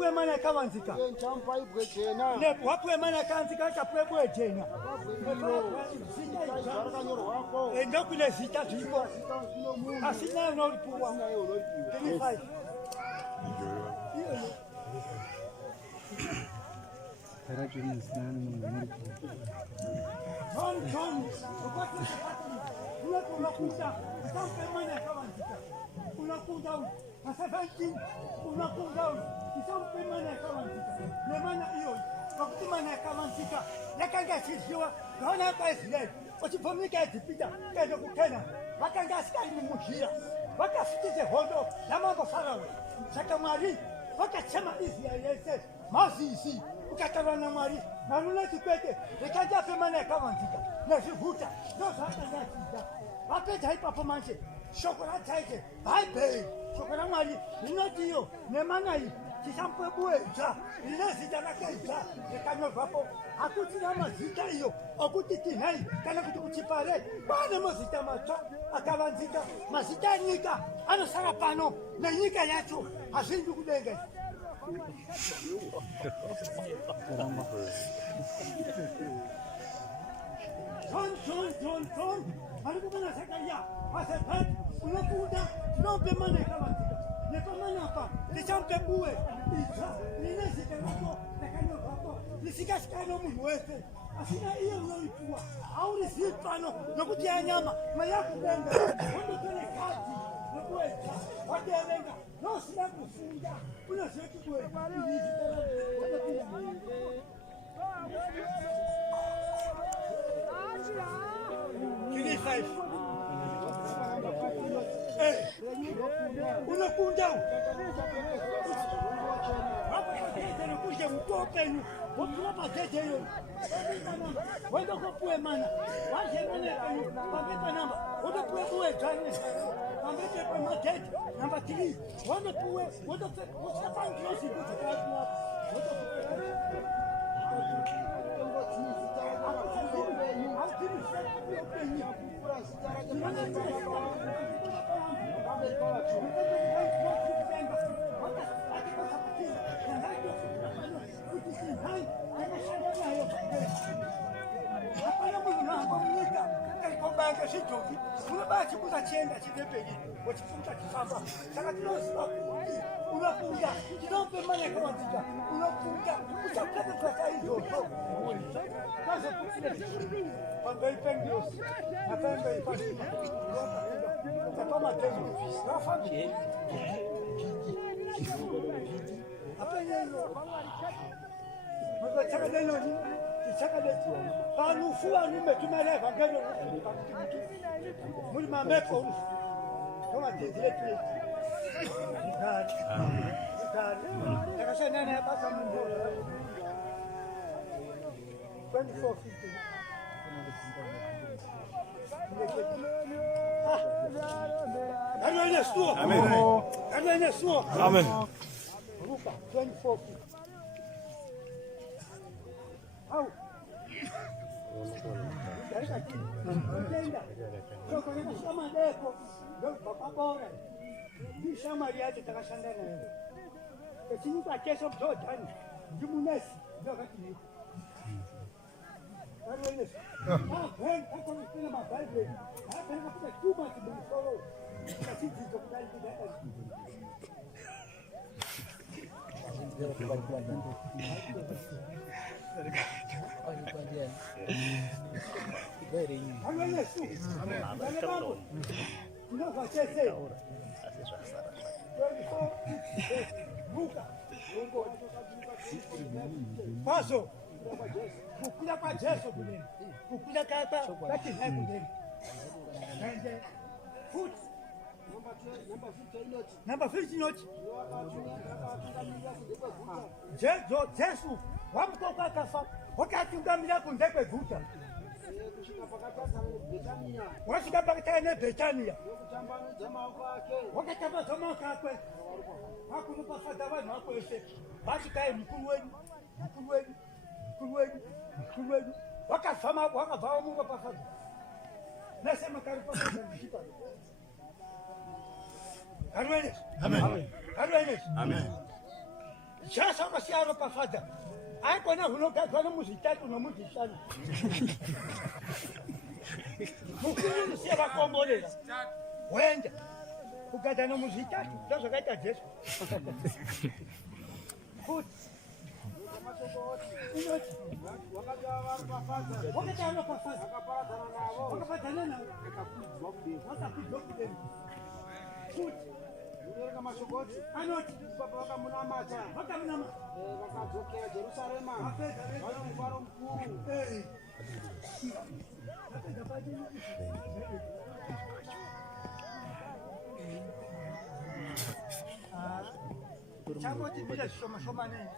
wapwe mana kavanzika wapwe mana kanzika chapwe jena ndokule zita zviko asina unoripuwa Mazisi, ukatavana Mwari, manuna tipete, ekaja pemana yakavanzika, nezvihuta, ndozvaakangazita. Vapedza ipapo manje, shoko ratsaite, bhaibheri, shoko raMwari, rinoti iyo, nemana iyi, tisamupwebuedza, rine zita rakaedza, rekanyorwapo, hakutina mazita iyo, okuti tinhai, kana kuti kuchipare, kwane mazita matsva, akavanzika, mazita enyika, anosara pano, nenyika yacho, hazvindi kudenga. John. Alikupenda Zakaria. Asema, unakuja, tunaombe mana kavanzika. Nekomana hapa, nichampebuwe. Ninezi kanako, nakanyo hapo. Nisikashikano muweze. Asina hiyo unaipua. Au nisipano, nokutia nyama, mayakupenda. Wando tene kati. Nokuweza. Wadenga. No sina kufunga. Unasema kuwe. Unakunda unakuja mtopenu wapazejeyo wenda kopue mana wajemane wambeta namba wenda pue jane wambeta pe matete namba 3 wenda pue wenda usapanglosi kutakatwa unabaki kuzachenda chidepeni wachifunga kifamba saka tunoziva kuti unafunga tinompe mana yakavanzika unafunga uchapete zvakaizozo kaza kuti pamberi pengirosi napemberi pasina tapamatemo rafambi apenyeyo makachakadenoni tichakadeti panufuwa numetumela evangelio muri mamepo urufu kama tezile takashanana yabasa mungu 24:50 Amen. Rupa 24:50 Au Soko ni shama deko, ndio papa bora. Ni shama yake takashangana nayo. Lakini kwa kesho mtoto Jumunesi ndio kati. Karwele. Ben kako ni na mabaile. Hapa ni kwa Cuba kibisoro. Kasi hizo kudai kudai. Paso, kukula kwa Yesu kule, kukula kata kati hai kule. Foot number 50 note. Yesu wamtoka kafa wakati ungamila kundekwe guta. Wasika pakatane Betania. Wakataba zama kakwe. Hakunupa fadawa na kwese. Basi kai mkuu wenu. Wakafama wakavaa Mungu pafada. Nasema karibu kushika. Amen. Amen. Sasa ukasiaro pafadha. Haiko na hunokazana muzitatu na muzitano. Mukuru si abakombolela. Wenda. Ukata na muzitatu, ndio kaita Yesu. Good. Wakati ana pafadha. Wakapatana nao. Wakapigwa kideni. Good. Kama shogoti Anoti. baba wakamunamacha Wakamnama. wakadzokera Jerusalema wana mfaro mkuu Changoti bila shoma nini?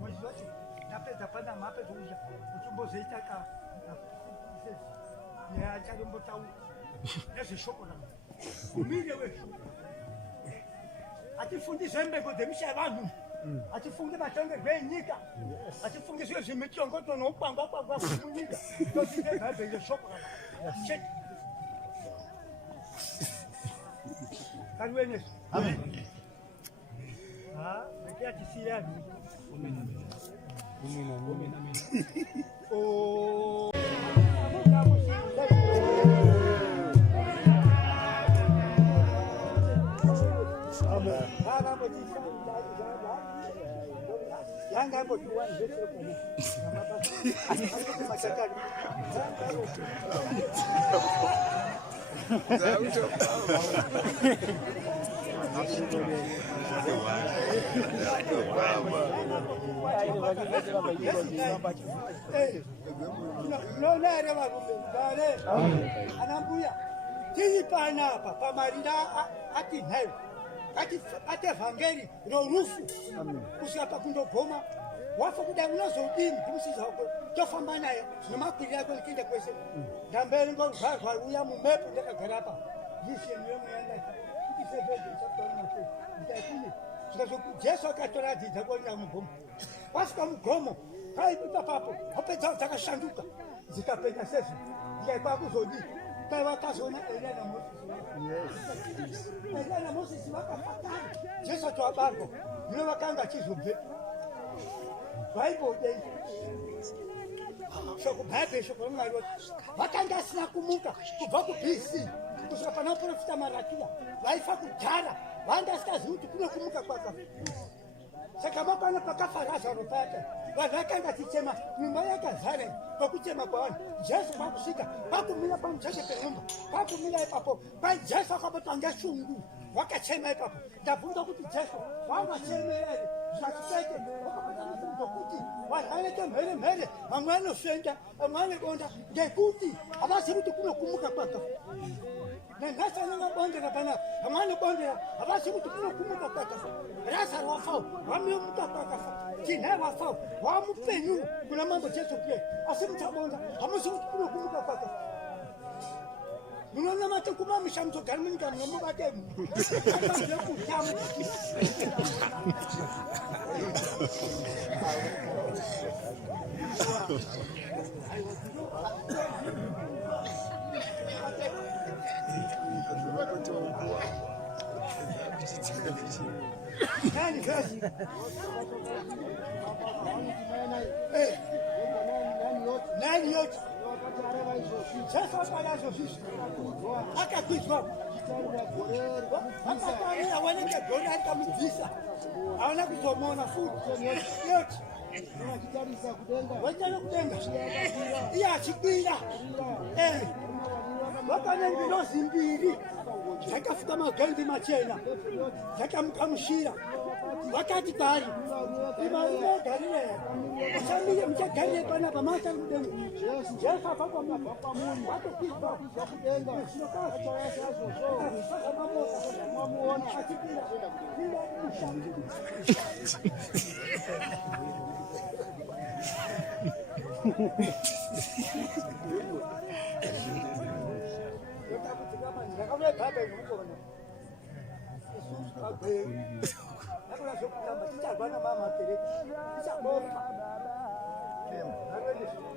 Mwezi wote napenda pana mape kuja. Utumbo zeitaka. Ya chadumbo tau. Ese shokola. Umile wewe. Atifundise mbeko demisha vanhu. Atifunge matonge gwenyika. Atifunge sio zimitongo no panga kwa kunyika. Tosinde ngabe shokola. Check. Karwene. Amen. Mekia tisiani. Oh. Yanga hapo tuwani zetu anambuya tiri panapa pamarinda ati nhayo ati evhangeri rorufu kusvika kundogoma wafa kuda unozodini kumusiza wako tofamba naye nemakwiri ako ndikienda kwese ndamberi ngorwarwa uya mumepo ndakagara apa Jesu akatora dzidza kuenda mugomo wasvika mugomo kaipita papo wapedza dzakashanduka dzikapenya sezvo ndikaikwa kuzodii kai vakazona Elia na Moses vakafatana Jesu atoabarwa mune vakanga achizobve Bible shoko Bible shoko raMwari vakanga asina kumuka kubva kuBC kusvika pana muprofita Marakia vaifa kudhara vanga asikazivi kuti kuno kumuka kwakafa saka mapano pakafa Lazaro pake vanhu vakanga achichema nyumba yakazara pakuchema kwavanhu Jesu kwakusvika pakumira pamucheche penyumba pakumira ipapo Jesu akabatwa ngeshungu wakachema ipapo ndabvunza kuti Jesu wangachemera here zvachiteke wakabatanokuti vanhu vanete mhere vamwe vanofenda vamwe vanodonda ngekuti havazivi kuti kuno kumuka kwakafa nanhasi anongabondera panapa vamwe vanobondera havazivi kuti kuno kumuka kwakafa Lazaro wafawo wamuka kwakafa tinhai wafawo wamupenyu kuna mambo Jesu Kristu asi muchabonda hamuzivi kuti kuno kumuka kwakafa munonamata kumamisha muzogara munyika munomubatemu nani yote sasa wakanazozvizvi akakwizwa akatarira wanenge gori arikamubvisa haona kuzomona futi yoti waitana kudenga iye achikwira vakanengirozi mbiri dzakafika magendi machena dzakamukamushira vakati pari imainogarire muchamire muchagarire panapa maatari mudenga Jesu afa kwamuri watokwizwa kudenga mamuona achikwira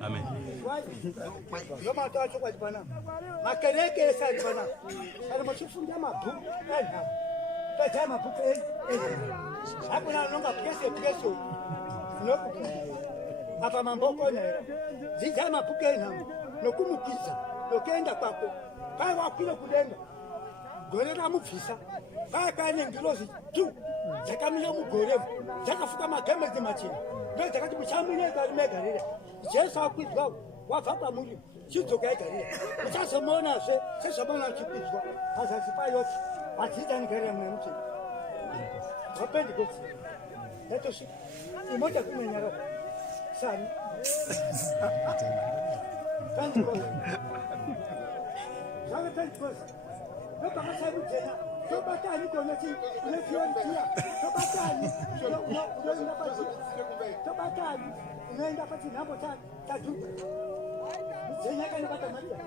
Amen. Makereke esari pana. Ari machifunda mabhuku. Pedza mabhuku hakuna longa preso noku apa mamboko na zizama pukena nokumukiza nokenda kwako kai wakwile kudenga gore ramupfisa kai kane ngilozi tu dzakamira mugorevu dzakafuka magemezi machena ndo dzakati muchamune karimegarira jesu akwidwa wabva pamuri chidzoka igarira uchazomonazve sezvamona chikwidwa pazasi payoti vadziitanigarira mwe muchena wapendekosi yatosvika imota kumenyara sani pentecost zvave pentecost ndopakasarujena tobatani konoti unefiontia tobatani unoenda pasi tobatani unoenda pasi nhambo tadhuka dzenyakane Maria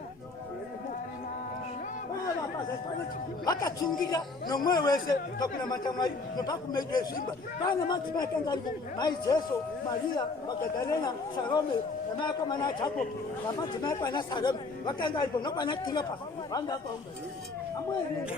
vakatsungira nomwoyo wese pakunamata Mwari nepakumedwe zvimba pane madzimai akanga aripo mai Jesu Maria Magadharena Salome nemakomana aJakobo namadzimai pana Salome vakanga aripo nopana Kleopa vanga kwaunga amweni